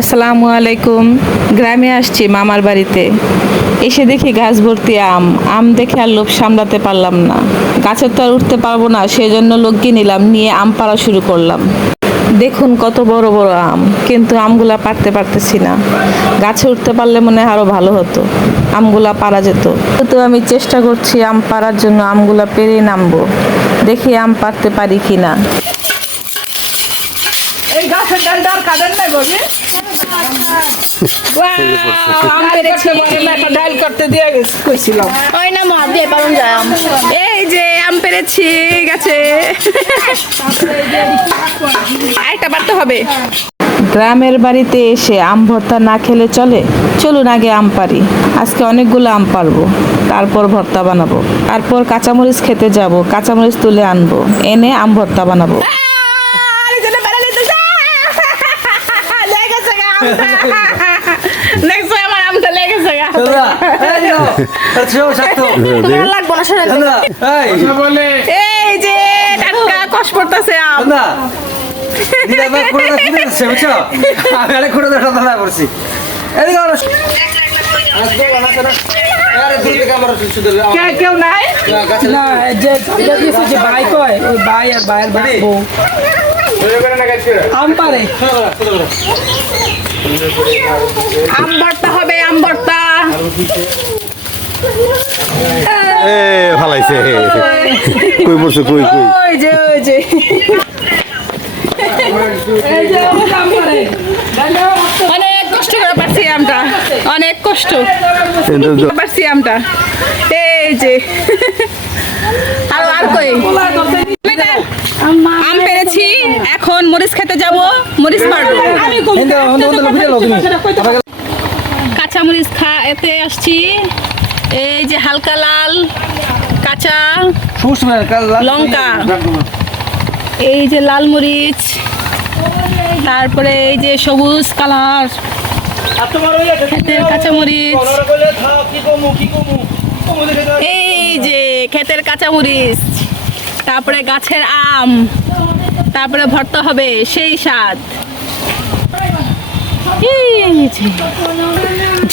আসসালামু আলাইকুম। গ্রামে আসছি মামার বাড়িতে। এসে দেখি গাছ ভর্তি আম। আম দেখে আর লোভ সামলাতে পারলাম না। গাছের তো আর উঠতে পারব না সেই জন্য লোককে নিলাম, নিয়ে আম পাড়া শুরু করলাম। দেখুন কত বড় বড় আম, কিন্তু আমগুলা পারতে পারতেছি না। গাছে উঠতে পারলে মনে হয় আরও ভালো হতো। আমগুলা পারা যেত। তো আমি চেষ্টা করছি আম পাড়ার জন্য আমগুলা পেরে নামবো। দেখি আম পারতে পারি কিনা। এই গাছের ডালটা আর কাটেন নাই বলি আম পেরেছি একটা ডাল করতে দিয়ে কইছিলাম। ওই না মা দিয়ে পালন যায় এই যে আম পেরেছি গাছে। আরেকটা বাড়তে হবে। গ্রামের বাড়িতে এসে আম ভর্তা না খেলে চলে? চলুন আগে আম পারি। আজকে অনেকগুলো আম পারব। তারপর ভর্তা বানাবো। তারপর কাঁচামরিচ খেতে যাব কাঁচামরিচ তুলে আনব। এনে আম ভর্তা বানাবো। আমার আমটা লেগেছে গা। লাগবো না সরে এই। যে টাটকা কষ পড়তেছে আম। কে- কেউ নাই? না যে যে দিয়েছে যে ভাই কয় ওই ভাই আর ভাইয়ের ভাই আম পারে ভর্তা হবে আম ভর্তা এ ভালাইছে। কই পড়ছে কই কই? ওই যে ওই যে। এই যে ওই আম পারে অনেক কষ্ট করে পারছি আমটা অনেক কষ্ট। পারছি আমটা। এই যে আর আর কই আম পেরেছি এখন মরিচ খেতে যাব মরিচ পারব কাঁচা মরিচ খা এতে আসছি। এই যে হালকা লাল কাঁচা লঙ্কা। এই যে লাল মরিচ তারপরে এই যে সবুজ কালার। ক্ষেতের কাঁচা মরিচ এই যে ক্ষেতের কাঁচামরিচ তারপরে গাছের আম। তারপরে ভর্তা হবে সেই স্বাদ।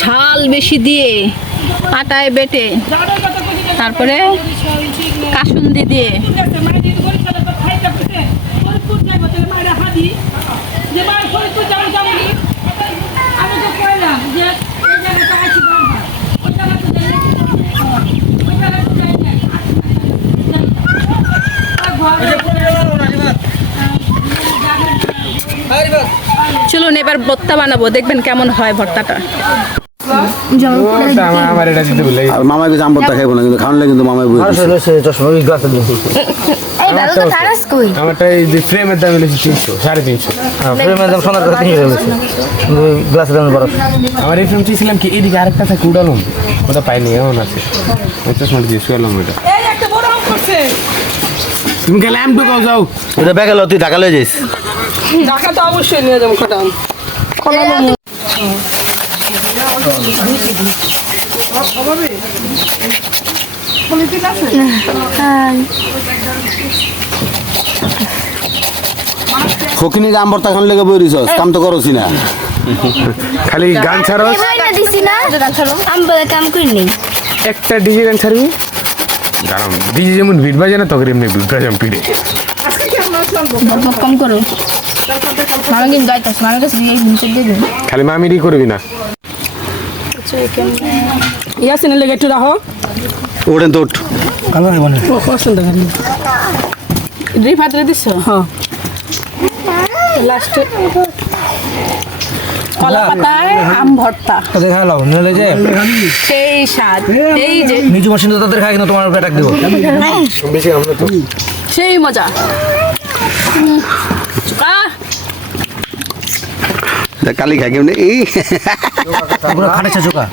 ঝাল বেশি দিয়ে পাটায় বেটে তারপরে কাসুন্দি দিয়ে। চলুন এবার ভর্তা বানাবো। দেখবেন কেমন হয় ভর্তাটা। মামাই খাইবো না কিন্তু খাওয়ালে কিন্তু মামাই বুঝে এই ফ্রেমের দাম হলো তিনশো সাড়ে তিনশো। আমার এই ফ্রেম চেয়েছিলাম কি এদিকে আরেকটা থাকে উড়ালাম। ওটা পাইনি এমন আছে। চশমাটা দিয়ে শুয়ালাম ওইটা। এই একটা বড় আম করছে। তুমি গেলে আম ঢুকাও যাও তুই ঢাকা লয়ে যাইস। ঢাকা তো অবশ্যই নিয়ে যাব কটা আম ফকিনি আমবর্তা খান লেগে বই কাম তো করছি না। খালি গান ছাড়ো দিছি না। আম কাম করি নেই। একটা ডিজে গান ছাড়বি? কারণ ডিজে যেমন ভিড় বাজে না তখন এমনি ভিড় পিড়ে। কম করো। মামা কিন্তু গাইতাস মামার কাছে এই নিচে দেবে খালি মামিরই করবি না? ইয়াসিনের লেগে একটু রাখো। ওড়েন তো উঠ। ও পছন্দ করি দিচ্ছ হ্যাঁ। লাস্টে কলা পাতায় আম ভর্তা। সেই স্বাদ। এই যে। নিজু তো তাদের খাই কিনা তোমার পেটাক দিব। সেই মজা। কালি খাই কেমনি? এই। পুরো খাটেছে চোখা